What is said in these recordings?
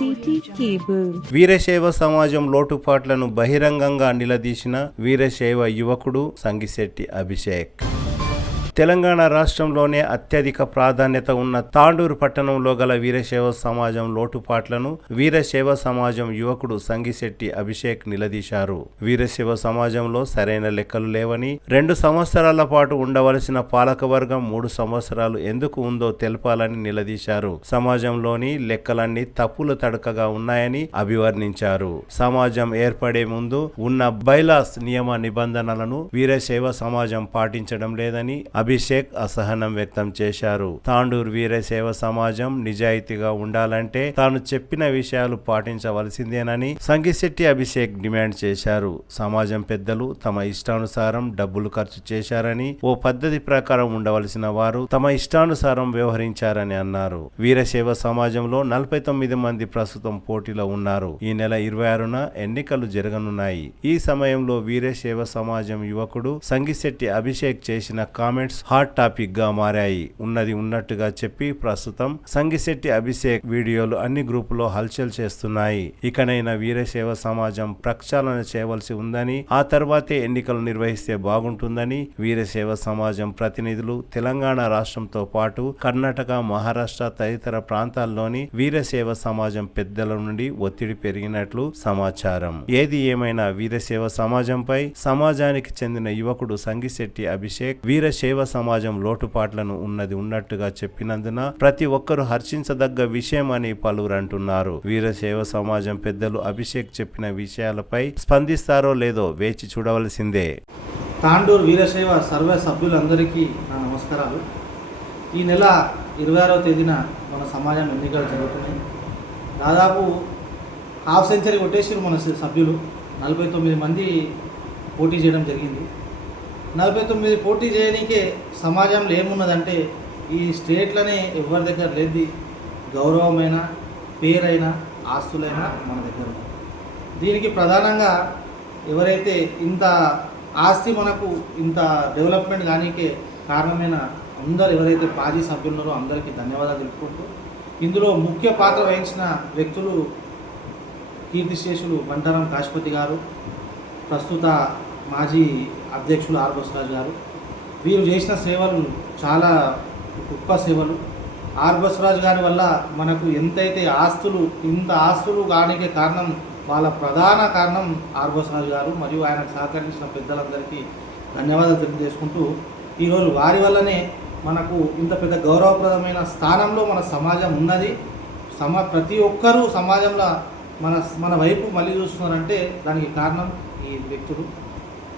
City cable వీరశైవ సమాజం లోటుపాట్లను బహిరంగంగా నిలదీసిన వీరశైవ యువకుడు సంగిశెట్టి అభిషేక్. తెలంగాణ రాష్ట్రంలోనే అత్యధిక ప్రాధాన్యత ఉన్న తాండూరు పట్టణంలో గల వీరశైవ సమాజం లోటుపాట్లను వీరశైవ సమాజం యువకుడు సంగిశెట్టి అభిషేక్ నిలదీశారు. వీరశైవ సమాజంలో సరైన లెక్కలు లేవని, 2 సంవత్సరాల పాటు ఉండవలసిన పాలకవర్గం 3 సంవత్సరాలు ఎందుకు ఉందో తెలపాలని నిలదీశారు. సమాజంలోని లెక్కలన్నీ తప్పుల తడకగా ఉన్నాయని అభివర్ణించారు. సమాజం ఏర్పడే ముందు ఉన్న బైలాస్ నియమ నిబంధనలను వీరశైవ సమాజం పాటించడం లేదని అభిషేక్ అసహనం వ్యక్తం చేశారు. తాండూరు వీరశైవ సమాజం నిజాయితీగా ఉండాలంటే తాను చెప్పిన విషయాలు పాటించవలసిందేనని సంగిశెట్టి అభిషేక్ డిమాండ్ చేశారు. సమాజం పెద్దలు తమ ఇష్టానుసారం డబ్బులు ఖర్చు చేశారని, ఓ పద్ధతి ప్రకారం ఉండవలసిన వారు తమ ఇష్టానుసారం వ్యవహరించారని అన్నారు. వీరశైవ సమాజంలో 49 మంది ప్రస్తుతం పోటీలో ఉన్నారు. ఈ నెల 26న ఎన్నికలు జరగనున్నాయి. ఈ సమయంలో వీరశైవ సమాజం యువకుడు సంగిశెట్టి అభిషేక్ చేసిన కామెంట్స్ హాట్ టాపిక్ గా మారాయి. ఉన్నది ఉన్నట్టుగా చెప్పి ప్రస్తుతం సంగిశెట్టి అభిషేక్ వీడియోలు అన్ని గ్రూపుల్లో హల్చల్ చేస్తున్నాయి. ఇకనైనా వీరశైవ సమాజం ప్రక్షాళన చేయవలసి ఉందని, ఆ తర్వాతే ఎన్నికలు నిర్వహిస్తే బాగుంటుందని వీరశైవ సమాజం ప్రతినిధులు తెలంగాణ రాష్ట్రంతో పాటు కర్ణాటక, మహారాష్ట్ర తదితర ప్రాంతాల్లోని వీరశైవ సమాజం పెద్దల నుండి ఒత్తిడి పెరిగినట్లు సమాచారం. ఏది ఏమైనా వీరశైవ సమాజంపై సమాజానికి చెందిన యువకుడు సంగిశెట్టి అభిషేక్ వీరశైవ సమాజం లోటుపాట్లను ఉన్నది ఉన్నట్టుగా చెప్పినందున ప్రతి ఒక్కరూ హర్షించదగ్గ విషయం అని పలువురు అంటున్నారు. వీరశైవ సమాజం పెద్దలు అభిషేక్ చెప్పిన విషయాలపై స్పందిస్తారో లేదో వేచి చూడవలసిందే. తాండూరు వీరశైవ సర్వ సభ్యులందరికీ నా నమస్కారాలు. ఈ నెల 26వ తేదీన మన సమాజం ఎన్నికలు జరుగుతున్నాయి. దాదాపు హాఫ్ సెంచరీ కొట్టేసారు మన సభ్యులు. 49 మంది పోటీ చేయడం జరిగింది. 49 పోటీ చేయడానికే సమాజంలో ఏమున్నదంటే ఈ స్టేట్లనే ఎవరి దగ్గర లేదు. గౌరవమైన, పేరైన, ఆస్తులైనా మన దగ్గర ఉంది. దీనికి ప్రధానంగా ఎవరైతే ఇంత ఆస్తి మనకు ఇంత డెవలప్మెంట్ కానీకే కారణమైన అందరు ఎవరైతే మాజీ సభ్యులు ఉన్నారో అందరికీ ధన్యవాదాలు తెలుపుకుంటూ, ఇందులో ముఖ్య పాత్ర వహించిన వ్యక్తులు కీర్తిశేషులు బంటారం కాశపతి గారు, ప్రస్తుత మాజీ అధ్యక్షులు ఆర్ బసవరాజు గారు. వీరు చేసిన సేవలు చాలా గొప్ప సేవలు. ఆర్ బసవరాజు గారి వల్ల మనకు ఎంతైతే ఇంత ఆస్తులు కానికే కారణం, వాళ్ళ ప్రధాన కారణం ఆర్ బసవరాజు గారు మరియు ఆయనకు సహకరించిన పెద్దలందరికీ ధన్యవాదాలు తెలియజేసుకుంటూ, ఈరోజు వారి వల్లనే మనకు ఇంత పెద్ద గౌరవప్రదమైన స్థానంలో మన సమాజం ఉన్నది. ప్రతి ఒక్కరూ సమాజంలో మన వైపు మళ్ళీ చూస్తున్నారంటే దానికి కారణం ఈ వ్యక్తులు.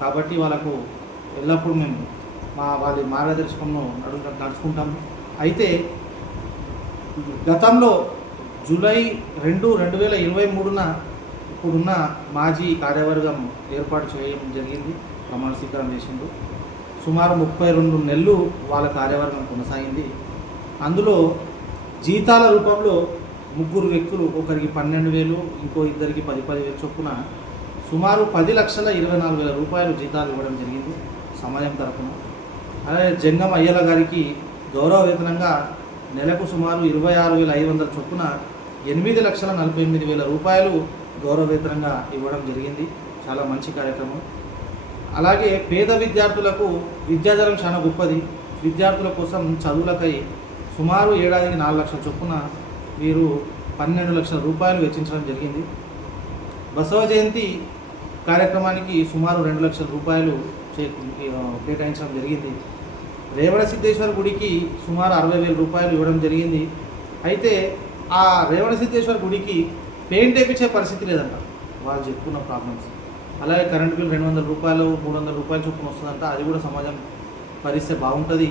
కాబట్టి వాళ్ళకు ఎల్లప్పుడూ మేము వాళ్ళ మార్గదర్శకంలో నడుచుకుంటాము. అయితే గతంలో జూలై 2, 2023న ఇప్పుడున్న మాజీ కార్యవర్గం ఏర్పాటు చేయడం జరిగింది. ప్రమాణ స్వీకారం చేసిండు. సుమారు 32 నెలలు వాళ్ళ కార్యవర్గం కొనసాగింది. అందులో జీతాల రూపంలో 3 వ్యక్తులు, ఒకరికి 12,000, ఇంకో ఇద్దరికి 10,000 చొప్పున సుమారు 10,24,000 రూపాయలు జీతాలు ఇవ్వడం జరిగింది సమాజం తరఫున. అలాగే జంగం అయ్యల గారికి గౌరవ వేతనంగా నెలకు సుమారు 26,500 చొప్పున 8,48,000 రూపాయలు గౌరవ వేతనంగా ఇవ్వడం జరిగింది. చాలా మంచి కార్యక్రమం. అలాగే పేద విద్యార్థులకు విద్యాధనం చాలా గొప్పది. విద్యార్థుల కోసం చదువులకై సుమారు ఏడాదికి 4 లక్షల చొప్పున వీరు 12 లక్షల రూపాయలు వెచ్చించడం జరిగింది. బసవ జయంతి కార్యక్రమానికి సుమారు 2 లక్షల రూపాయలు కేటాయించడం జరిగింది. రేవణ సిద్ధేశ్వర గుడికి సుమారు 60,000 రూపాయలు ఇవ్వడం జరిగింది. అయితే ఆ రేవణ సిద్ధేశ్వర గుడికి పెయింట్ వేయించే పరిస్థితి లేదంట వాళ్ళు చెప్పుకున్న ప్రాబ్లమ్స్. అలాగే కరెంట్ బిల్ 200 రూపాయలు, 300 రూపాయలు చొప్పున వస్తుందంట. అది కూడా సమాజం పరిస్థితి బాగుంటుంది.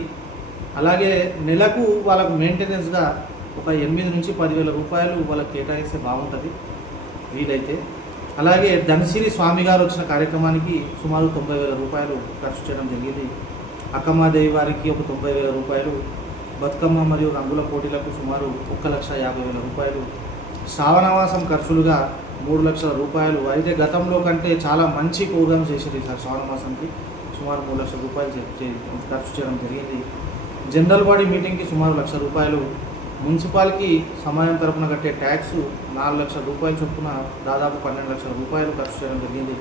అలాగే నెలకు వాళ్ళకు మెయింటెనెన్స్గా ఒక 8 నుంచి 10,000 రూపాయలు వాళ్ళకి కేటాయిస్తే బాగుంటుంది వీలైతే. అలాగే ధనశ్రీ స్వామి గారు వచ్చిన కార్యక్రమానికి సుమారు 90,000 రూపాయలు ఖర్చు చేయడం జరిగింది. అక్కమ్మాదేవి వారికి ఒక 90,000 రూపాయలు, బతుకమ్మ మరియు రంగుల పోటీలకు సుమారు 1,50,000 రూపాయలు, శ్రావణమాసం ఖర్చులుగా 3 లక్షల రూపాయలు. అయితే గతంలో కంటే చాలా మంచి ప్రోగ్రామ్స్ చేసేది సార్. శ్రావణమాసంకి సుమారు 3 లక్షల రూపాయలు ఖర్చు చేయడం జరిగింది. జనరల్ బాడీ మీటింగ్కి సుమారు 1,00,000 రూపాయలు, మున్సిపాలిటీ సమాజం తరపున కట్టే ట్యాక్స్ 4 లక్షల రూపాయలు చొప్పున దాదాపు 12 లక్షల రూపాయలు ఖర్చు చేయడం జరిగింది.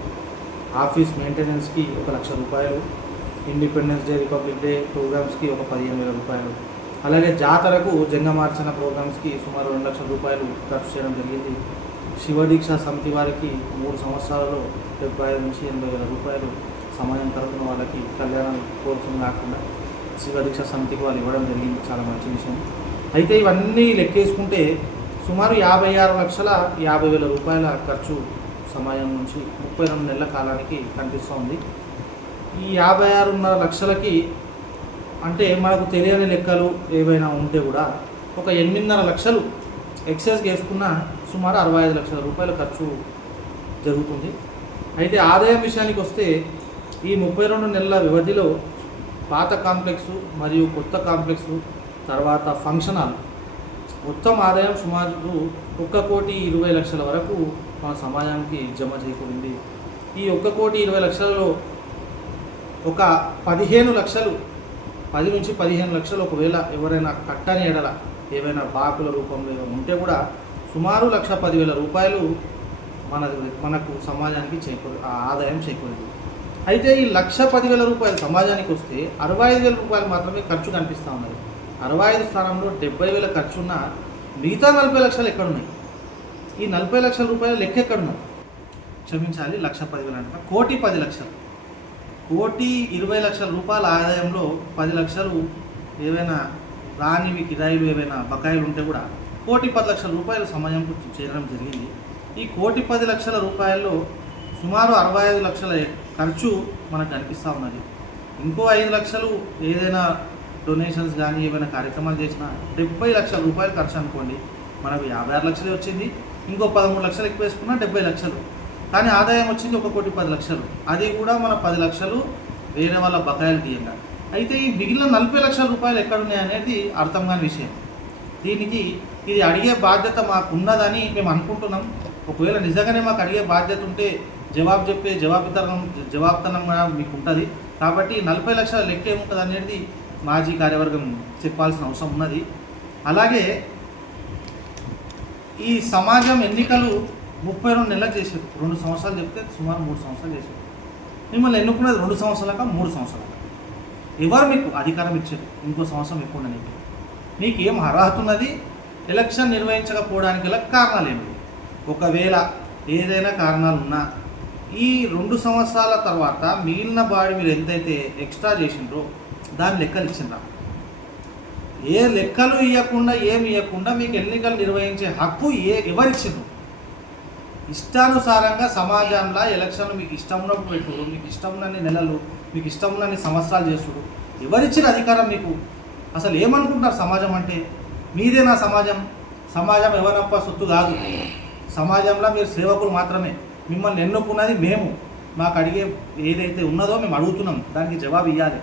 ఆఫీస్ మెయింటెనెన్స్కి 1 లక్ష రూపాయలు, ఇండిపెండెన్స్ డే, రిపబ్లిక్ డే ప్రోగ్రామ్స్కి ఒక 15,000 రూపాయలు, అలాగే జాతరకు జంగమార్చన ప్రోగ్రామ్స్కి సుమారు 2 లక్షల రూపాయలు ఖర్చు చేయడం జరిగింది. శివదీక్ష సమితి వారికి 3 సంవత్సరాలలో 75 నుంచి 80,000 రూపాయలు సమాజం తరపున వాళ్ళకి కళ్యాణం కోసం కాకుండా శివదీక్ష సమితికి వాళ్ళు ఇవ్వడం జరిగింది. చాలా మంచి విషయం. అయితే ఇవన్నీ లెక్కేసుకుంటే సుమారు 56,50,000 రూపాయల ఖర్చు సమాజం నుంచి 32 నెలల కాలానికి కనిపిస్తోంది. ఈ 56.5 లక్షలకి అంటే మనకు తెలియని లెక్కలు ఏవైనా ఉంటే కూడా ఒక 8.5 లక్షలు ఎక్సైజ్కి వేసుకున్న సుమారు 65 లక్షల రూపాయల ఖర్చు జరుగుతుంది. అయితే ఆదాయం విషయానికి వస్తే ఈ 32 నెలల వ్యవధిలో పాత కాంప్లెక్సు మరియు కొత్త కాంప్లెక్సు తర్వాత ఫంక్షన్ హాల్ మొత్తం ఆదాయం సుమారు 1,20,00,000 వరకు మన సమాజానికి జమ చేకూరింది. ఈ 1,20,00,000 లక్షలలో ఒక 15 లక్షలు 10 నుంచి 15 లక్షలు ఒకవేళ ఎవరైనా కట్టని ఎడల ఏవైనా బాకుల రూపంలో ఉంటే కూడా సుమారు 1,10,000 రూపాయలు మనకు సమాజానికి ఆదాయం చేకూరింది. అయితే ఈ 1,10,000 రూపాయలు సమాజానికి వస్తే 65,000 రూపాయలు మాత్రమే ఖర్చు కనిపిస్తూ ఉన్నది. 65 స్థానంలో 70,000 ఖర్చు ఉన్న మిగతా 40 లక్షలు ఎక్కడున్నాయి? ఈ 40 లక్షల రూపాయలు లెక్క ఎక్కడున్నాయి? క్షమించాలి, 1,10,000 అంటే 1,10,00,000. 1,20,00,000 రూపాయల ఆదాయంలో 10 లక్షలు ఏవైనా రానివి కిరాయిలు ఏవైనా బకాయిలు ఉంటే కూడా 1,10,00,000 రూపాయలు సమాజంకు చేరడం జరిగింది. ఈ 1,10,00,000 రూపాయల్లో సుమారు 65 లక్షల ఖర్చు మనకు కనిపిస్తూ ఉన్నది. ఇంకో 5 లక్షలు ఏదైనా డొనేషన్స్ కానీ ఏమైనా కార్యక్రమాలు చేసినా 70 లక్షల రూపాయలు ఖర్చు అనుకోండి. మనకు 56 లక్షలే వచ్చింది. ఇంకో 13 లక్షలు ఎక్కువ వేసుకున్నా 70 లక్షలు. కానీ ఆదాయం వచ్చింది 1,10,00,000. అది కూడా మన 10 లక్షలు వేరే వాళ్ళ బకాయిలు తీయంగా. అయితే ఈ మిగిలిన 40 లక్షల రూపాయలు ఎక్కడున్నాయి అనేది అర్థం కాని విషయం. దీనికి ఇది అడిగే బాధ్యత మాకు ఉన్నదని మేము అనుకుంటున్నాం. ఒకవేళ నిజంగానే మాకు అడిగే బాధ్యత ఉంటే జవాబుతనం మీకు ఉంటుంది. కాబట్టి 40 లక్షల లెక్క ఏముంటుంది అనేది మాజీ కార్యవర్గం చెప్పాల్సిన అవసరం ఉన్నది. అలాగే ఈ సమాజం ఎన్నికలు 32 నెలలకు చేశారు. 2 సంవత్సరాలు చెప్తే సుమారు 3 సంవత్సరాలు చేశారు. మిమ్మల్ని ఎన్నుకున్నది 2 సంవత్సరాలక 3 సంవత్సరాలక? ఎవరు మీకు అధికారం ఇచ్చారు ఇంకో సంవత్సరం ఎక్కువ ఉండడానికి? మీకు ఏం అర్హత ఉన్నది? ఎలక్షన్ నిర్వహించకపోవడానికి గల కారణాలు ఏమిటి? ఒకవేళ ఏదైనా కారణాలు ఉన్నా ఈ 2 సంవత్సరాల తర్వాత మిగిలిన బాడీ మీరు ఎంతైతే ఎక్స్ట్రా చేసిండ్రో దాని లెక్కలు ఇచ్చిండ్రా? ఏ లెక్కలు ఇవ్వకుండా ఏమి ఇవ్వకుండా మీకు ఎన్నికలు నిర్వహించే హక్కు ఎవరిచ్చిండ్రు? ఇష్టానుసారంగా సమాజంలో ఎలక్షన్లు మీకు ఇష్టం ఉన్నప్పుడు పెట్టుడు, మీకు ఇష్టం ఉన్నన్ని నెలలు, మీకు ఇష్టం ఉన్నన్ని సంవత్సరాలు చేసుడు ఎవరిచ్చిన అధికారం మీకు? అసలు ఏమనుకుంటున్నారు సమాజం అంటే? మీదేనా సమాజం? సమాజం ఎవరప్ప సొత్తు కాదు. సమాజంలో మీరు సేవకులు మాత్రమే. మిమ్మల్ని ఎన్నుకున్నది మేము. మాకు అడిగే ఏదైతే ఉన్నదో మేము అడుగుతున్నాం, దానికి జవాబు ఇవ్వాలి.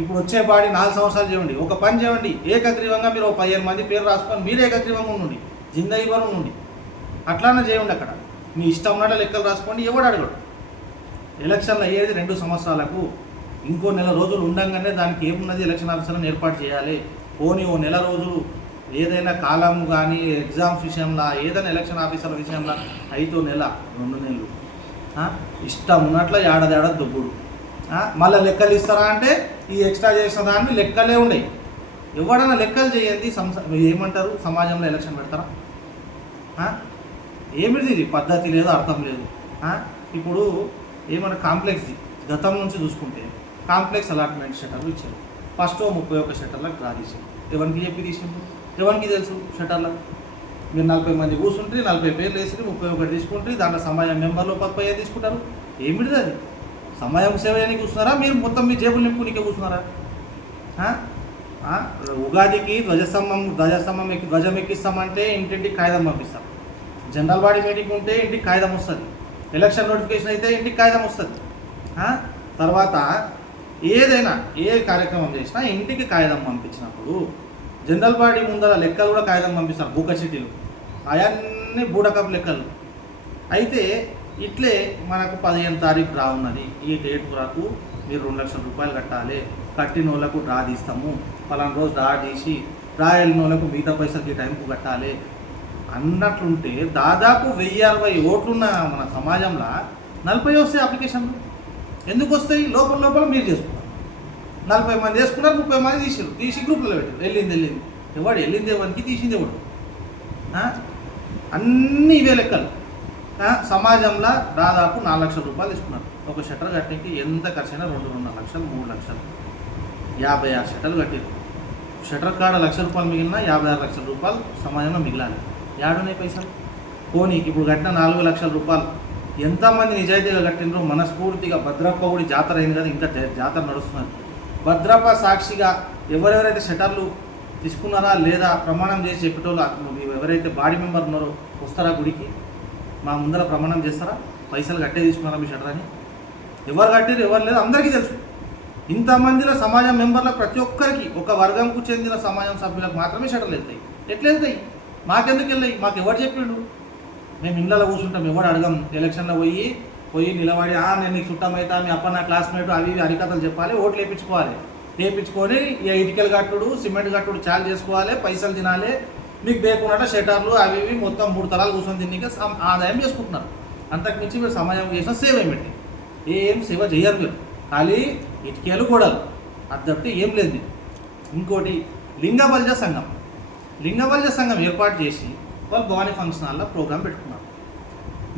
ఇప్పుడు వచ్చే బాడీ 4 సంవత్సరాలు చేయండి. ఒక పని చేయండి, ఏకగ్రీవంగా మీరు 15 మంది పేరు రాసుకొని మీరు ఏకగ్రీవంగా ఉండండి, జిందగీ వరకు ఉండండి. అట్లానే చేయండి. అక్కడ మీ ఇష్టం ఉన్నట్టు లెక్కలు రాసుకోండి, ఎవడు అడగడు. ఎలక్షన్లు అయ్యేది 2 సంవత్సరాలకు. ఇంకో నెల రోజులు ఉండగానే దానికి ఏమున్నది ఎలక్షన్ ఆఫీసర్లను ఏర్పాటు చేయాలి. పోనీ ఓ నెల రోజులు ఏదైనా కాలం కానీ ఎగ్జామ్స్ విషయంలో ఏదైనా ఎలక్షన్ ఆఫీసర్ల విషయంలో 5 నెల 2 నెలలు ఇష్టం ఉన్నట్ల ఏడాది దొబ్బుడు. మళ్ళీ లెక్కలు ఇస్తారా అంటే ఈ ఎక్స్ట్రా చేసిన దాన్ని లెక్కలే ఉండవు. ఎవడన్నా లెక్కలు చేయండి ఏమంటారు? సమాజంలో ఎలక్షన్ పెడతారా? ఏమిటి ఇది? పద్ధతి లేదు, అర్థం లేదు. ఇప్పుడు ఏమన్నా కాంప్లెక్స్ది గతం నుంచి చూసుకుంటే కాంప్లెక్స్ అలాట్మెంట్ షట్టర్లు ఇచ్చారు. ఫస్ట్ 31 షట్టర్లకు డ్రా తీసారు. ఎవరికి చెప్పి తీసిండ్రు? ఎవరికి తెలుసు? షట్టర్లకు మీరు 40 మంది కూర్చుంటే 40 పేర్లు వేసి 31 తీసుకుంటే దాంట్లో సమాజం మెంబర్లో 15 తీసుకుంటారు. ఏమిటిది అది? సమాజం సేవ చేయడానికి కూర్చున్నారా? మీరు మొత్తం మీ జేబులు నింపునికే కూర్చున్నారా? ఉగాదికి ధ్వజం ఎక్కిస్తామంటే ఇంటింటికి కాగితం పంపిస్తాం. జనరల్ బాడీ మీటింగ్ ఉంటే ఇంటికి కాగితం వస్తుంది. ఎలక్షన్ నోటిఫికేషన్ అయితే ఇంటికి కాగితం వస్తుంది. తర్వాత ఏదైనా ఏ కార్యక్రమం చేసినా ఇంటికి కాగితం పంపించినప్పుడు జనరల్ బాడీ ముందర లెక్కలు కూడా కాగితం పంపిస్తారు, బూక చీటీలు. అవన్నీ బూడకప్ లెక్కలు. అయితే ఇట్లే మనకు 15 తారీఖు డ్రా ఉన్నది. ఈ డేట్ వరకు మీరు 2 లక్షల రూపాయలు కట్టాలి. కట్టిన వాళ్ళకు డ్రా తీస్తాము. పలానా రోజు డ్రా చేసి రాయల్ వాళ్ళకు మిగతా పైసలకి టైంకు కట్టాలి అన్నట్లుంటే దాదాపు 1060 ఓట్లున్న మన సమాజంలో 40 వస్తాయి అప్లికేషన్లు. ఎందుకు వస్తాయి? లోపల మీరు చేసుకున్నారు. 40 మంది వేసుకున్నారు, 30 మంది తీసి గ్రూప్లో పెట్టారు. వెళ్ళింది ఎవడు వెళ్ళింది ఎవరికి తీసింది ఎవడు? అన్నీ ఇవే లెక్కలు. సమాజంలో దాదాపు 4 లక్షల రూపాయలు తీసుకున్నారు. ఒక షట్టర్ కట్టడానికి ఎంత ఖర్చు అయినా 2.5 లక్షలు 3 లక్షలు. 56 షట్టర్లు కట్టారు. షట్టర్ కాడ 1 లక్ష రూపాయలు మిగిలిన 56 లక్షల రూపాయలు సమాజంలో మిగిలాలి. ఏడున్నాయి పైసలు? పోనీ ఇప్పుడు కట్టిన 4 లక్షల రూపాయలు ఎంతమంది నిజాయితీగా కట్టినరో మనస్ఫూర్తిగా భద్రప్ప కూడా జాతర అయింది కదా, ఇంకా జాతర నడుస్తున్నది. భద్రప్ప సాక్షిగా ఎవరెవరైతే షటర్లు తీసుకున్నారా లేదా ప్రమాణం చేసి చెప్పేటోళ్ళు ఎవరైతే బాడీ మెంబర్ ఉన్నారో వస్తారా గుడికి? మా ముందర ప్రమాణం చేస్తారా? పైసలు కట్టే తీసుకున్నారా మీ షటర్ అని? ఎవరు కట్టారు ఎవరు లేదు అందరికీ తెలుసు. ఇంతమందిలో సమాజం మెంబర్లకు ప్రతి ఒక్కరికి ఒక వర్గంకు చెందిన సమాజం సభ్యులకు మాత్రమే షటర్లు వెళ్తాయి. ఎట్లా వెళ్తాయి? మాకెందుకు వెళ్ళాయి? మాకు ఎవరు చెప్పిండు? మేము ఇళ్ళలో కూర్చుంటాం, ఎవరు అడగం. ఎలక్షన్లో పోయి నిలబడి నేను నీకు చుట్టమైతా, మీ అప్ప నా క్లాస్మేట్ అవి హరికథలు చెప్పాలి, ఓట్లు వేయించుకొని ఇటుకలు కట్టుడు సిమెంట్ కట్టుడు చాలు చేసుకోవాలి, పైసలు తినాలి, మీకు బేకున్నట్టు షటర్లు అవి ఇవి మొత్తం 3 తరాలు కూర్చొని తిన్నాక ఆదాయం చేసుకుంటున్నారు. అంతకుమించి మీరు సమాజం చేసిన సేవ ఏమిటి? ఏం సేవ చేయరు మీరు, ఖాళీ ఇటుకలు గోడలు, అది తప్పితే ఏం లేదు. ఇంకోటి లింగబల్జ సంఘం ఏర్పాటు చేసి వాళ్ళు భవానీ ఫంక్షన్ హాల్లో ప్రోగ్రాం పెట్టుకున్నారు.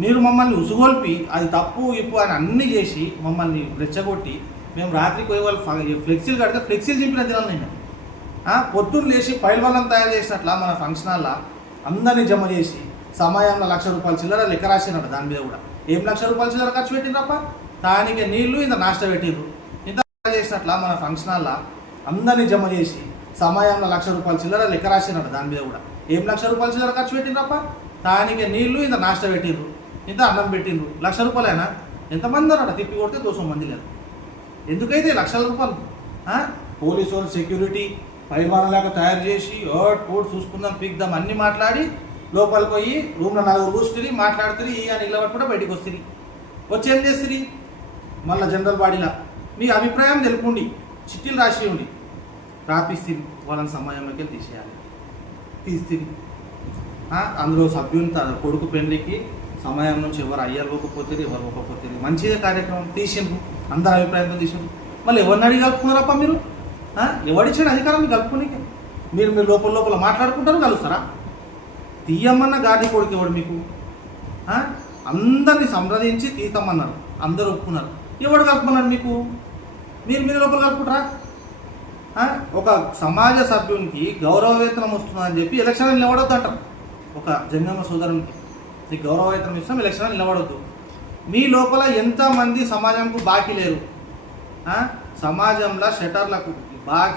మీరు మమ్మల్ని ఉసుగొల్పి అది తప్పు ఇప్పు అని అన్నీ చేసి మమ్మల్ని రెచ్చగొట్టి మేము రాత్రికి పోయి వాళ్ళు ఫ్లెక్సీలు కడితే ఫ్లెక్సీలు చెప్పిన తినాలి. నేను పొద్దున్న లేచి పైల్వాళ్ళని తయారు చేసినట్లా మన ఫంక్షన్ హాల్లో అందరినీ జమ చేసి సమయంలో 1 లక్ష రూపాయల చిల్లర లెక్క రాసినట్టు. దాని మీద కూడా ఏం 1 లక్ష రూపాయల చిల్లర ఖర్చు పెట్టినప్ప దానికి నీళ్లు ఇంత నాష్ట పెట్టిండ్రు. ఇంత చేసినట్లా మన ఫంక్షన్ హాల్లో అందరినీ జమ చేసి సమయంలో 1 లక్ష రూపాయల చిల్లర లెక్క రాసినట్టు. దాని మీద కూడా ఏం 1 లక్ష రూపాయల చిల్లర ఖర్చు పెట్టిండ్రప్ప దానికి నీళ్లు ఇంత నాష్ట పెట్టిండ్రు, ఇంత అన్నం పెట్టిండ్రు. 1 లక్ష రూపాయలైనా ఎంతమంది అన్నట్టు తిప్పి కొడితే 200 మంది లేదు. ఎందుకైతే 1 లక్షల రూపాయలు? పోలీసు వాళ్ళు సెక్యూరిటీ పైవానలాగా తయారు చేసి ఓట్ చూసుకుందాం పీక్దాం అన్నీ మాట్లాడి లోపలికి పోయి రూమ్లో 4 కూర్చుని మాట్లాడుతుంది అని నిలబడి బయటికి వస్తుంది. వచ్చి ఏం చేస్తుంది? మళ్ళీ జనరల్ బాడీలా మీ అభిప్రాయం తెలుపుండి, చిట్టీలు రాసి ఉండి రాపిస్తుంది. వాళ్ళని సమాజంలోకి తీస్తుంది. అందులో సభ్యుని కొడుకు పెళ్లికి సమయం నుంచి ఎవరు అయ్యకపోతే ఎవరు ఒకపోతే మంచిదే కార్యక్రమం తీసిండ్రు, అందరు అభిప్రాయంతో తీసిండ్రు. మళ్ళీ ఎవరిని అడిగి కలుపుకున్నారప్ప మీరు? ఎవరిచ్చిన అధికారం కలుపుకోనికి? మీరు లోపల మాట్లాడుకుంటారు, కలుస్తారా? తీయమన్న గాడి కొడుకు ఎవడు మీకు? అందరినీ సంప్రదించి తీతామన్నారు, అందరూ ఒప్పుకున్నారు. ఎవడు కలుపుకున్నాడు మీకు? మీరు లోపల కలుపుకుంటారా? ఒక సమాజ సభ్యునికి గౌరవ వేతనం వస్తుందని చెప్పి ఎలక్షన్ నిలబడొద్దు అంటారు. ఒక జంగమ సోదరునికి నీకు గౌరవ వేతనం ఇస్తాం, ఎలక్షన్ నిలబడొద్దు. మీ లోపల ఎంతమంది సమాజంకు బాకీ లేరు? సమాజంలో షటర్లకు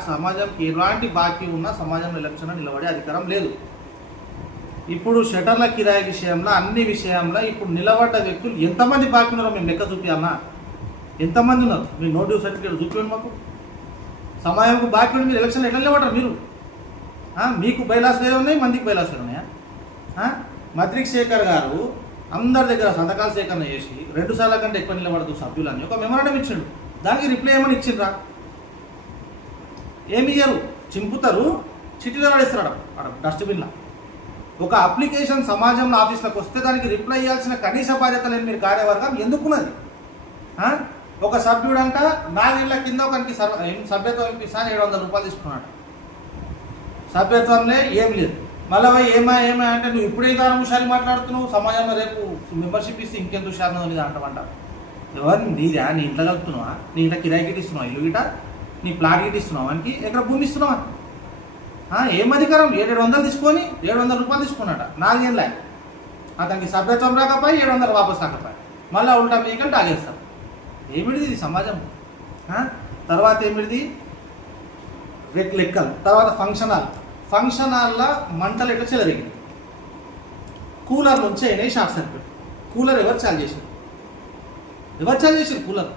సమాజంకి ఎలాంటి బాకీ ఉన్నా సమాజంలో ఎలక్షన్ నిలబడే అధికారం లేదు. ఇప్పుడు షటర్ల కిరాయి విషయంలో అన్ని విషయంలో ఇప్పుడు నిలబడ్డ వ్యక్తులు ఎంతమంది బాకీ ఉన్నారో మేము లెక్క చూపించాలన్నా? ఎంతమంది ఉన్నారు? మీరు నోటీస్ సర్టిఫికేట్ చూపించండి మాకు. సమాజంకు బాకీ ఉండి మీరు ఎలక్షన్ ఎట్లా నిలబడరు మీరు? మీకు బైలాస్ వేరే ఉన్నాయి, మందికి బైలాస్ వేరే ఉన్నాయా? మద్రిక్ శేఖర్ గారు అందరి దగ్గర సంతకాల సేకరణ చేసి 2 సార్ల కంటే ఎక్కువ నిలబడదు సభ్యులని ఒక మెమరాండం ఇచ్చిండు. దానికి రిప్లై ఏమని ఇచ్చిండ్రా? ఏమి ఇయ్యరు, చింపుతారు, చిట్టీలో పడేస్తారు అక్కడ డస్ట్బిన్లో. ఒక అప్లికేషన్ సమాజంలో ఆఫీస్లోకి వస్తే దానికి రిప్లై ఇవ్వాల్సిన కనీస బాధ్యత లేని మీరు కార్యవర్గం ఎందుకున్నది? ఒక సభ్యుడంట 4 ఏళ్ల కింద ఒకరికి సభ్యత్వం ఇప్పిస్తాను 700 రూపాయలు తీసుకున్నాడు. సభ్యత్వంలో ఏం లేదు. మళ్ళీ ఏమా అంటే నువ్వు ఇప్పుడే దాని హుషారి మాట్లాడుతున్నావు, సమాజంలో రేపు మెంబర్షిప్ ఇస్తే ఇంకెంత హుషారు అనేది అంటామంట. ఎవరిని నీదా? నీ ఇంట్లో కలుపుతున్నావా? నీ ఇంట్లో కిరాయి గిట్ ఇస్తున్నావా? ఇల్లు గిట నీ ప్లాట్ గిట్ ఇస్తున్నావా? వానికి ఎక్కడ భూమి ఇస్తున్నావా? ఏం అధికారం? 700 తీసుకొని 700 రూపాయలు తీసుకున్నట 4 ఏళ్ళ. అతనికి సభ్యత్వం రాకపోయి 700 వాపస్ రాకపోయి మళ్ళీ ఉల్టా మీకని తాగేస్తారు. ఏమిటిది ఇది సమాజం? తర్వాత ఏమిటిది? లెక్కలు. తర్వాత ఫంక్షన్ హాల్లో మంటలు ఎట్లా చెలరేగింది? కూలర్ నుంచి అయినాయి షార్ట్ సర్క్యూట్. కూలర్ ఎవరు చాలు చేశారు? కూలర్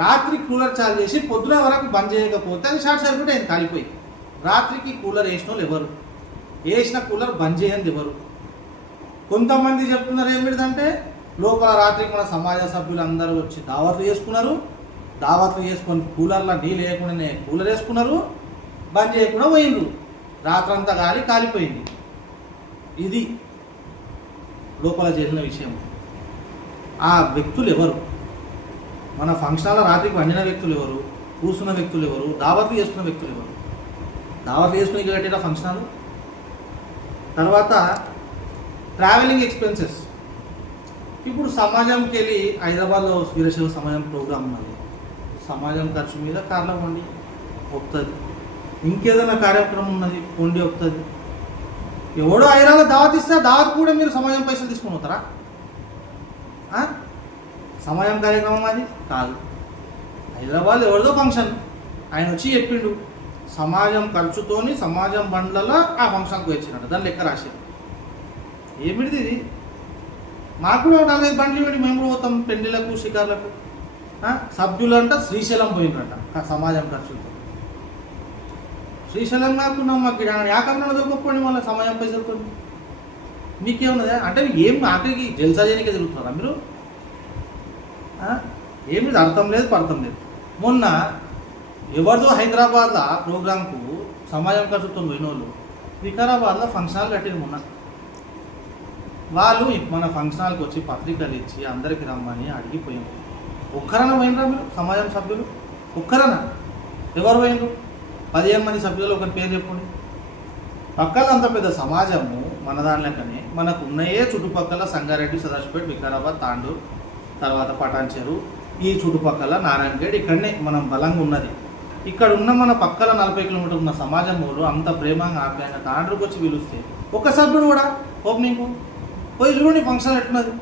రాత్రి కూలర్ చాలు చేసి పొద్దున వరకు బంద్ చేయకపోతే అది షార్ట్ సర్క్యూట్ అయింది, కాలిపోయి. రాత్రికి కూలర్ వేసిన వాళ్ళు ఎవరు? వేసిన కూలర్ బంద్ చేయండి ఎవరు? కొంతమంది చెప్తున్నారు ఏమిటిదంటే లోపల రాత్రికి మన సమాజ సభ్యులందరూ వచ్చి దావత్లు చేసుకొని కూలర్లో నీళ్ళు వేయకుండానే కూలర్ వేసుకున్నారు, బంద్ చేయకుండా పోయిండ్రు. రాత్రంతా కాలిపోయింది. ఇది లోపల జరిగిన విషయం. ఆ వ్యక్తులు ఎవరు? మన ఫంక్షన్లో రాత్రికి వండిన వ్యక్తులు ఎవరు? కూర్చున్న వ్యక్తులు ఎవరు? దావత్లు చేసుకున్న వ్యక్తులు ఎవరు? దావత్లు చేసుకుని కట్టిన ఫంక్షన్లు. తర్వాత ట్రావెలింగ్ ఎక్స్పెన్సెస్. ఇప్పుడు సమాజంకి వెళ్ళి హైదరాబాద్లో వీరశైవ సమాజం ప్రోగ్రామ్ ఉన్నది. సమాజం ఖర్చు మీద కార్లో వండి వస్తుంది. ఇంకేదైనా కార్యక్రమం ఉన్నది వండి వస్తుంది. ఎవడో ఐరాలో దావత్ ఇస్తే దావత్ కూడా మీరు సమాజం పైసలు తీసుకొని పోతారా? సమాజం కార్యక్రమం అది కాదు. హైదరాబాద్ ఎవరిదో ఫంక్షన్, ఆయన వచ్చి చెప్పిండు సమాజం ఖర్చుతోని సమాజం బండ్లలో ఆ ఫంక్షన్కి వచ్చినట్టు దాని లెక్క రాశారు. ఏమిటిది ఇది? మాకు కూడా 4-5 బండ్లు పెట్టి మేము కూడా పోతాం పెళ్లిలకు షికార్లకు. సభ్యులు అంట శ్రీశైలం పోయినట్ట సమాజం ఖర్చుతో. శ్రీశైలం కాకున్నాం మాకు యాకన్నా దొరకపోండి మళ్ళీ సమాజం పైసలతో. మీకేమున్నదా అంటే ఏం ఆఖరికి జల్సా చేయడానికి తిరుగుతున్నారా మీరు? ఏమి అర్థం లేదు పర్థం లేదు. మొన్న ఎవరిదో హైదరాబాద్లో ప్రోగ్రాంకు సమాజం ఖర్చుతో పోయిన వాళ్ళు వికారాబాద్లో ఫంక్షన్ హాల్ కట్టిన మొన్న. వాళ్ళు మన ఫంక్షన్ హాల్కి వచ్చి పత్రికలు ఇచ్చి అందరికి రమ్మని అడిగిపోయారు. ఒక్కరన్నా పోయినరా మీరు సమాజం సభ్యులు? ఒక్కరన్నా? ఎవరు పోయినరు? 15 మంది సభ్యులు ఒకరి పేరు చెప్పండి. పక్కన అంత పెద్ద సమాజము మన దాంట్లోకనే మనకు ఉన్నాయే చుట్టుపక్కల సంగారెడ్డి, సదాశివపేట, వికారాబాద్, తాండూరు, తర్వాత పటాన్చెరు, ఈ చుట్టుపక్కల నారాయణగఢ్ ఇక్కడనే మనం బలంగా ఉన్నది. ఇక్కడ ఉన్న మన పక్కల 40 కిలోమీటర్లు ఉన్న సమాజం వాళ్ళు అంత ప్రేమంగా ఆప్యాయంగా తాండ్రుకు వచ్చి పిలుస్తే ఒక్క సభ్యుడు కూడా ఓపెనింగ్ పోయి చూడండి ఫంక్షన్ ఎట్టున్నది.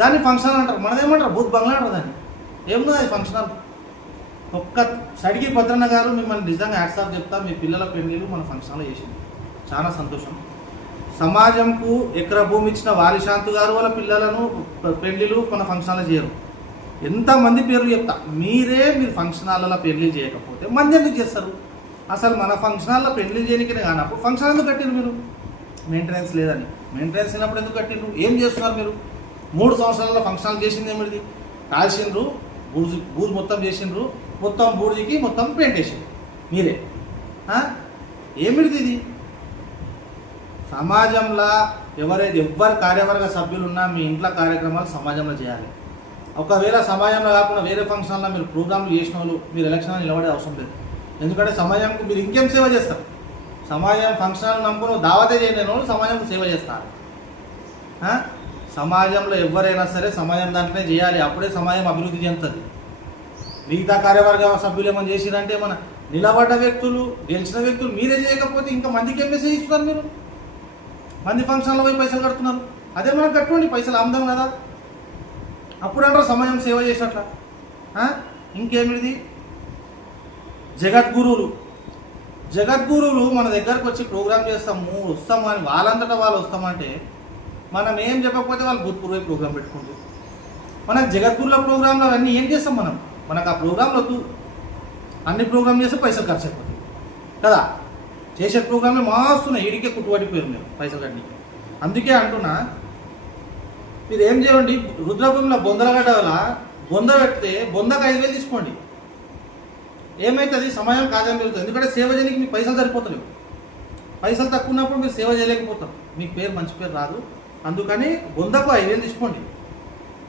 దాన్ని ఫంక్షన్ అంటారు, మనదేమంటారు భూత్ బంగ్లా అంటారు దాన్ని. ఏమున్నది అది ఫంక్షన్ అంటారు. ఒక్క సడిగి భద్రన్న గారు మిమ్మల్ని నిజంగా హ్యాట్సాప్ చెప్తా, మీ పిల్లల పెళ్లిళ్ళు మన ఫంక్షన్లో చేసింది చాలా సంతోషం. సమాజంకు ఎకరా భూమి ఇచ్చిన వాలిశాంతు గారు వాళ్ళ పిల్లలను పెళ్లిళ్ళు మన ఫంక్షన్లో చేయరు. ఎంతమంది పేర్లు చెప్తా, మీరు ఫంక్షన్ హాల్లో పెళ్లి చేయకపోతే మంది ఎందుకు చేస్తారు? అసలు మన ఫంక్షన్ హాల్లో పెళ్లి చేయనికనే కానప్పుడు ఫంక్షన్ ఎందుకు కట్టిరు మీరు? మెయింటెనెన్స్ లేదని. మెయింటెనెన్స్ లేనప్పుడు ఎందుకు కట్టిరు? ఏం చేస్తున్నారు మీరు? 3 సంవత్సరాల ఫంక్షన్ హాల్ చేసింది ఏమిటి? కాల్చిండ్రు, బూజు మొత్తం చేసిండ్రు, మొత్తం బూడిదికి మొత్తం పెయింట్ వేసిండ్రు మీరే. ఏమిటిది ఇది? సమాజంలో ఎవరి కార్యవర్గ సభ్యులున్నా మీ ఇంట్లో కార్యక్రమాలు సమాజంలో చేయాలి. ఒకవేళ సమాజంలో కాకుండా వేరే ఫంక్షన్లో మీరు ప్రోగ్రాంలు చేసిన వాళ్ళు మీరు ఎలక్షన్లో నిలబడే అవసరం లేదు. ఎందుకంటే సమాజంకు మీరు ఇంకేం సేవ చేస్తారు? సమాజం ఫంక్షన్లు నమ్ముకుని దావతే చేయలేని వాళ్ళు సమాజంకు సేవ చేస్తారు. సమాజంలో ఎవరైనా సరే సమాజం దాంట్లోనే చేయాలి, అప్పుడే సమాజం అభివృద్ధి చెందుతుంది. మిగతా కార్యవర్గ సభ్యులు ఏమైనా చేసిరంటే మన నిలబడ్డ వ్యక్తులు, గెలిచిన వ్యక్తులు మీరే చేయకపోతే ఇంకా మందికి ఏం మెసేజ్ ఇస్తున్నారు మీరు? మంది ఫంక్షన్లో పోయి పైసలు కడుతున్నారు. అదే మనం కట్టుకోండి, పైసలు ఆమ్దాం కదా, అప్పుడు అంటారు సమాజం సేవ చేసినట్ల. ఇంకేమిటిది? జగద్గురువులు మన దగ్గరకు వచ్చి ప్రోగ్రామ్ వస్తాము అని వాళ్ళంతటా వాళ్ళు వస్తామంటే మనం ఏం చెప్పకపోతే వాళ్ళు భూతపూర్వ ప్రోగ్రామ్ పెట్టుకుంటారు. మనకు జగద్గురుల ప్రోగ్రాంలో అవన్నీ ఏం చేస్తాం మనం? మనకు ఆ ప్రోగ్రాంలు వద్దు. అన్ని ప్రోగ్రామ్ చేస్తే పైసలు ఖర్చు అయిపోతాయి కదా. చేసే ప్రోగ్రాంలు మాస్తున్నాయి, ఈడికే కుట్టుబడిపోయారు మీరు పైసలు కట్టి. అందుకే అంటున్నా, మీరు ఏం చేయండి, రుద్రభూమిలో బొందలగడ్డ వల్ల బొంద పెడితే బొందకు 5,000 తీసుకోండి. ఏమవుతుంది? సమాజం కాదని పెరుగుతుంది. ఎందుకంటే సేవ చేయడానికి మీకు పైసలు సరిపోతలేవు. పైసలు తక్కువ ఉన్నప్పుడు మీరు సేవ చేయలేకపోతారు, మీకు మంచి పేరు రాదు. అందుకని బొందకు 5,000 తీసుకోండి.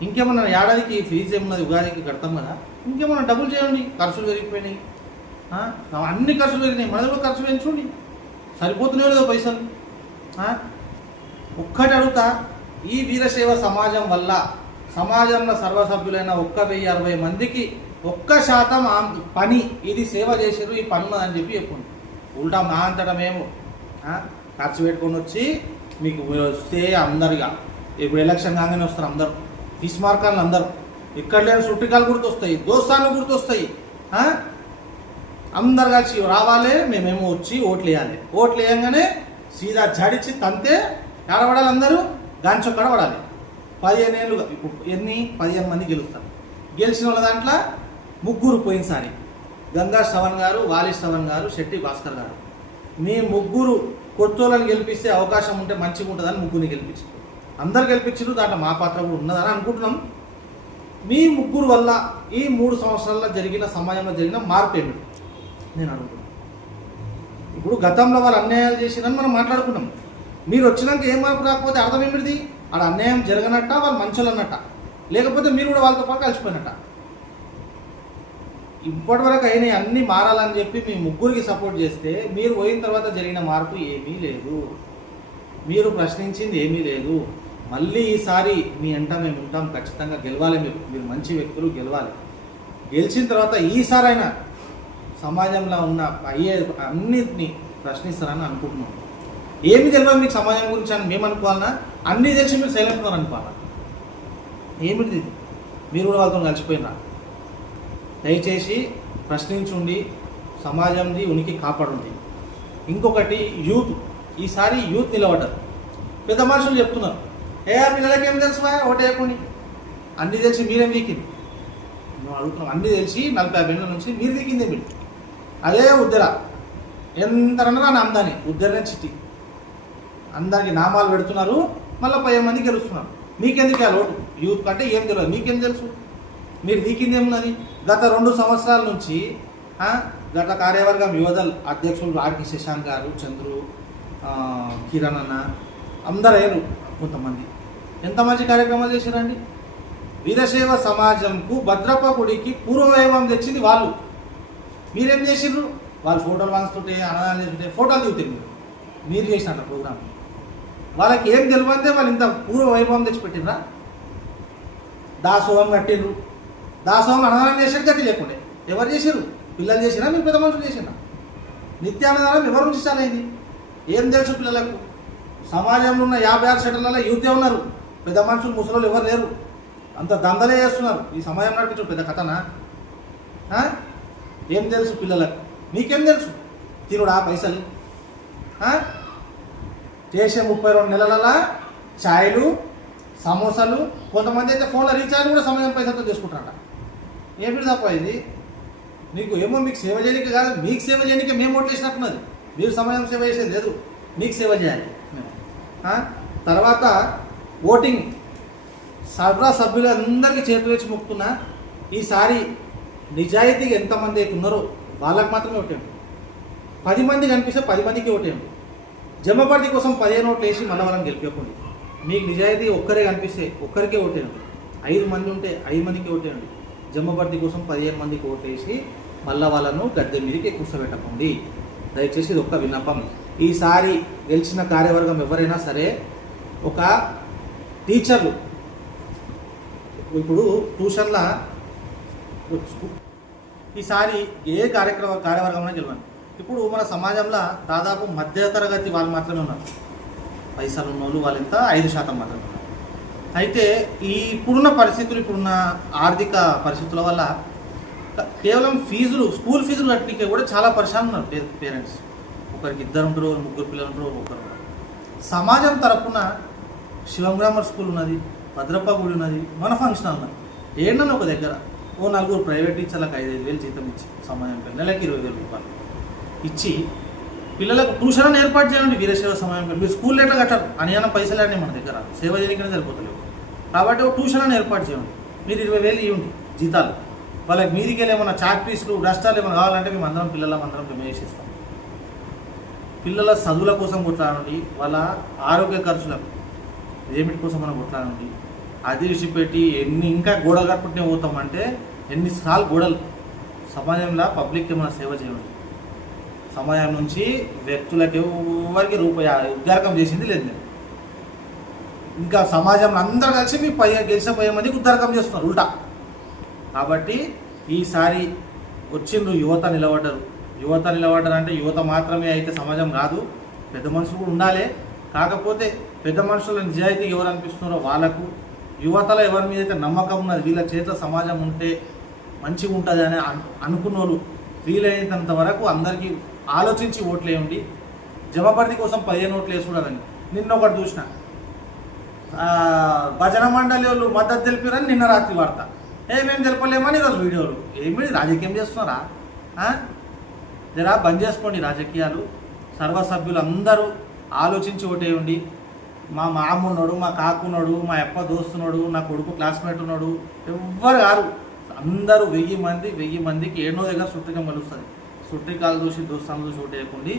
ఇంకేమన్నా ఏడాదికి ఫీజు ఏమన్నది, ఉగాదికి కడతాం కదా, ఇంకేమన్నా డబ్బులు చేయండి. ఖర్చులు పెరిగిపోయినాయి, అన్ని ఖర్చులు పెరిగినాయి, మనది కూడా ఖర్చు పెంచుకోండి. సరిపోతున్నాయో లేదో పైసలు. ఒక్కటి అడుగుతా, ఈ వీరశైవ సమాజం వల్ల సమాజంలో సర్వసభ్యులైన 1,060 మందికి 1% పని ఇది సేవ చేసారు, ఈ పని అని చెప్పి చెప్పండి. ఉల్టా మా అంతటా మేము ఖర్చు పెట్టుకొని వచ్చి మీకు వస్తే అందరిగా ఇప్పుడు ఎలక్షన్ కాగానే వస్తారు అందరు, ఫిష్ మార్కాలు అందరు, ఇక్కడ లేని సుట్టికాలు గుర్తొస్తాయి, దోస్తాలు గుర్తొస్తాయి. అందరు కలిసి రావాలి, మేమేమో వచ్చి ఓట్లు వేయాలి. ఓట్లు వేయంగానే సీదా జడిచి తంతే ఏడబడాలి, అందరూ గాంచొక్కడ పడాలి. 15 ఏళ్ళుగా ఇప్పుడు 15 మంది గెలుస్తారు. గెలిచిన వాళ్ళ దాంట్లో 3 పోయినసారి గంగా శ్రవణ్ గారు, వాలి శ్రవణ్ గారు, శెట్టి భాస్కర్ గారు. మీ 3 కొత్తోళ్ళని గెలిపిస్తే అవకాశం ఉంటే మంచిగా ఉంటుందని 3 గెలిపించారు. అందరు గెలిపించారు, దాంట్లో మా పాత్ర కూడా ఉన్నదని అనుకుంటున్నాం. మీ 3 వల్ల ఈ 3 సంవత్సరాల్లో జరిగిన సమాజంలో జరిగిన మార్పు ఏమిటి నేను అడుగుతున్నాను. ఇప్పుడు గతంలో వాళ్ళు అన్యాయాలు చేసిరని మనం మాట్లాడుకున్నాం. మీరు వచ్చినాక ఏం మార్పు రాకపోతే అర్థం ఏమిటిది? ఆడ అన్యాయం జరగనట్ట, వాళ్ళు మంచోళ్ళు అన్నట్ట, లేకపోతే మీరు కూడా వాళ్ళతో పాటు కలిసిపోయినట్ట. ఇప్పటివరకు అయినా అన్నీ మారాలని చెప్పి మీ ముగ్గురికి సపోర్ట్ చేస్తే మీరు పోయిన తర్వాత జరిగిన మార్పు ఏమీ లేదు, మీరు ప్రశ్నించింది ఏమీ లేదు. మళ్ళీ ఈసారి మీ అంట మేము ఉంటాం, ఖచ్చితంగా గెలవాలి. మీరు మంచి వ్యక్తులు, గెలవాలి. గెలిచిన తర్వాత ఈసారైనా సమాజంలో ఉన్న అయ్యే అన్నిటిని ప్రశ్నిస్తారని అనుకుంటున్నాం. ఏమి తెలియదు మీకు సమాజం గురించి అని మేము అనుకోవాలన్నా, అన్నీ తెలిసి మీరు సైలెంట్ ఉన్నారు అనుకోవాలా? ఏమిటి మీరు కూడా వాళ్ళతో కలిసిపోయినా? దయచేసి ప్రశ్నించుండి సమాజంది ఉనికి కాపాడుంది. ఇంకొకటి యూత్, ఈసారి యూత్ నిలబడ్డారు. పెద్ద మనుషులు చెప్తున్నారు, పిల్లలకి ఏం తెలుసు ఓటేయకుని, అన్నీ తెలిసి మీరేం వీకింది? మేము అడుగుతున్నాం, అన్నీ తెలిసి 40-50 ఏళ్ళ నుంచి మీరు వీకిందే మీరు. అదే ఉద్దర ఎంతరన్నా నామదాని ఉద్దరనే చిట్టి అందరికి నామాలు పెడుతున్నారు, మళ్ళీ 10 మంది గెలుస్తున్నారు. మీకెందుకు ఆ లోటు? యూత్ కంటే ఏం తెలియదు, మీకేం తెలుసు? మీరు వీకింది ఏమున్నది? గత 2 సంవత్సరాల నుంచి గత కార్యవర్గం యువదల్ అధ్యక్షులు ఆర్కి శశాంక్ గారు, చంద్రు, కిరణ్ అన్న అందరూ అయ్యారు. కొంతమంది ఎంత మంచి కార్యక్రమాలు చేశారండి. వీరశైవ సమాజంకు భద్రప్ప గుడికి పూర్వవైభవం తెచ్చింది వాళ్ళు. మీరేం చేసిండ్రు? వాళ్ళు ఫోటోలు వాంచుతుంటే, అన్నదానం చేస్తుంటే ఫోటోలు దిగుతుంది. మీరు చేసినట్ట ప్రోగ్రామ్. వాళ్ళకి ఏం తెలియదే వాళ్ళు ఇంత పూర్వ వైభవం తెచ్చిపెట్టినరా? దాసోహం కట్టిండ్రు, దాసోహం అన్నదానం చేసారు, గతి లేకుండే. ఎవరు చేశారు? పిల్లలు చేసినా, మీరు పెద్ద మనుషులు చేసినా? నిత్యాన్నదానం ఎవరు నుంచి స్టార్ట్ అయింది? ఏం తెలుసు పిల్లలకు? సమాజంలో ఉన్న 56 సెంటర్లలో యూతే ఉన్నారు, పెద్ద మనుషులు ముసలోళ్ళు ఎవరు లేరు. అంత దందలే చేస్తున్నారు. ఈ సమాజం నడిపించు పెద్ద కథనా? ఏం తెలుసు పిల్లలకు? మీకేం తెలుసు? తిరుడా పైసలు చేసే 32 నెలల ఛాయలు, సమోసాలు, కొంతమంది అయితే ఫోన్లో రీఛార్జ్ కూడా సమయం పైసలతో చేసుకుంటారట. ఏమిటి తప్ప ఇది? నీకు ఏమో మీకు సేవ చేయడానికి కాదు, మీకు సేవ చేయడానికి మేము ఓట్లు వేసినట్టున్నది. మీరు సమయం సేవ చేసేది లేదు, మీకు సేవ చేయాలి. తర్వాత ఓటింగ్ సర్వ సభ్యులందరికీ చేతులు వేసి మొక్కుతున్నా, ఈసారి నిజాయితీగా ఎంతమంది అయితే ఉన్నారో వాళ్ళకి మాత్రమే ఓటేయండి. 10 మంది కనిపిస్తే 10 మందికి ఓటేయండి. జమ్మపర్తి కోసం 15 ఓట్లు వేసి మళ్ళీ వాళ్ళని గెలిపేయకండి. మీకు నిజాయితీ ఒక్కరే కనిపిస్తే ఒక్కరికే ఓటేయండి. 5 మంది ఉంటే 5 మందికి ఓటేయండి. జమ్మపర్తి కోసం 15 మందికి ఓటేసి మళ్ళీ వాళ్ళను గద్దె మీదకి కూర్చోబెట్టకండి. దయచేసి ఇది ఒక్క విన్నపం. ఈసారి గెలిచిన కార్యవర్గం ఎవరైనా సరే, ఒక టీచర్లు ఇప్పుడు ట్యూషన్ల ఈసారి ఏ కార్యవర్గంలో గెలవండి. ఇప్పుడు మన సమాజంలో దాదాపు మధ్యతరగతి వాళ్ళు మాత్రమే ఉన్నారు. పైసలు ఉన్న వాళ్ళు వాళ్ళంతా 5% మాత్రమే ఉన్నారు. అయితే ఇప్పుడున్న పరిస్థితులు, ఇప్పుడున్న ఆర్థిక పరిస్థితుల వల్ల కేవలం ఫీజులు, స్కూల్ ఫీజులు కట్టడానికి కూడా చాలా పరిశాన్ ఉన్నారు పేరెంట్స్. ఒకరికి 2 ఉంటారు, 3 పిల్లలు ఉంటారు, ఒకరు. సమాజం తరఫున శివం గ్రామర్ స్కూల్ ఉన్నది, భద్రప్ప గుడి ఉన్నది, మన ఫంక్షన్ ఉన్నది. ఏంటన్నా ఒక దగ్గర 4 ప్రైవేట్ టీచర్లకు 5,000 జీతం ఇచ్చి సమాజం నెలకి 20,000 రూపాయలు ఇచ్చి పిల్లలకు ట్యూషన్ ఏర్పాటు చేయండి. వీరశైవ సమయం మీరు స్కూల్ ఎట్లా కట్టారు అని పైసలు అన్నీ మన దగ్గర సేవ చేయడానికనే సరిపోతలేవు. కాబట్టి ఒక ట్యూషన్ ఏర్పాటు చేయండి. మీరు 20,000 ఇవ్వండి జీతాలు. వాళ్ళకి మీదికి వెళ్ళి ఏమన్నా చాక్ పీసులు, డస్టాలు ఏమైనా కావాలంటే మేము అందరం పిల్లలందరం మేము వేసిస్తాం. పిల్లల చదువుల కోసం కొట్లాడండి, వాళ్ళ ఆరోగ్య ఖర్చులకు ఏమిటి కోసం మనం కొట్లాడండి. అది విడిచిపెట్టి ఇంకా గోడలు కట్టుకుంటే పోతామంటే ఎన్నిసార్లు గోడలు. సమాజంలో పబ్లిక్కి ఏమైనా సేవ చేయండి. సమాజం నుంచి వ్యక్తులకు ఎవరికి రూపాయి ఉద్యోగం చేసింది లేదు. ఇంకా సమాజంలో అందరూ కలిసి మీ గెలిచిన 10 మందికి ఉద్యోగం చేస్తున్నారు ఉల్టా. కాబట్టి ఈసారి వచ్చిండ్రు యువత నిలబడ్డారు. యువత నిలబడ్డారంటే యువత మాత్రమే అయితే సమాజం కాదు, పెద్ద మనుషులు కూడా ఉండాలి. కాకపోతే పెద్ద మనుషుల నిజాయితీ ఎవరు అనిపిస్తున్నారో వాళ్ళకు, యువతలో ఎవరి మీద అయితే నమ్మకం ఉన్నది, వీళ్ళ చేతిలో సమాజం ఉంటే మంచిగా ఉంటుంది అని అనుకున్న వాళ్ళు వీలైనంత వరకు అందరికీ ఆలోచించి ఓట్లు వేయండి. జమపర్తి కోసం 15 ఓట్లు వేసుకుంటారని నిన్న ఒకటి చూసిన, భజన మండలి వాళ్ళు మద్దతు తెలిపారని నిన్న రాత్రి వార్త. మేము తెలపలేమని ఈరోజు వీడియోలు. ఏమి రాజకీయం చేస్తున్నారా? జరా బంద్ చేసుకోండి రాజకీయాలు. సర్వసభ్యులు అందరూ ఆలోచించి ఓటేయండి. మా మామున్నాడు, మా కాకున్నాడు, మా అప్ప దోస్తున్నాడు, నా కొడుకు క్లాస్మేట్ ఉన్నాడు, ఎవ్వరు కాదు. అందరూ 1000 మందికి ఏడో దగ్గర సుట్టికం కలుస్తుంది. సుట్టికాలు చూసి దోస్తాను చూసి ఓటేయకండి.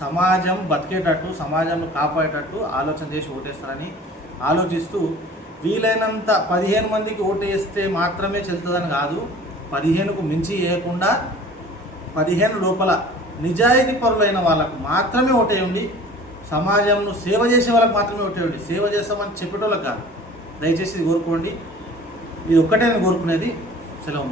సమాజం బతికేటట్టు, సమాజంలో కాపాడేటట్టు ఆలోచన చేసి ఓటేస్తారని ఆలోచిస్తూ వీలైనంత 15 మందికి ఓటేస్తే మాత్రమే చెల్తుందని కాదు, 15కు మించి వేయకుండా 15 లోపల నిజాయితీ పరులైన వాళ్ళకు మాత్రమే ఓటేయండి. సమాజంను సేవ చేసే వాళ్ళకి మాత్రమే ఓటేయండి. సేవ చేస్తామని చెప్పేటోళ్ళకి కాదు. దయచేసి ఇది కోరుకోండి. ఇది ఒక్కటే నేను కోరుకునేది. సెలవు.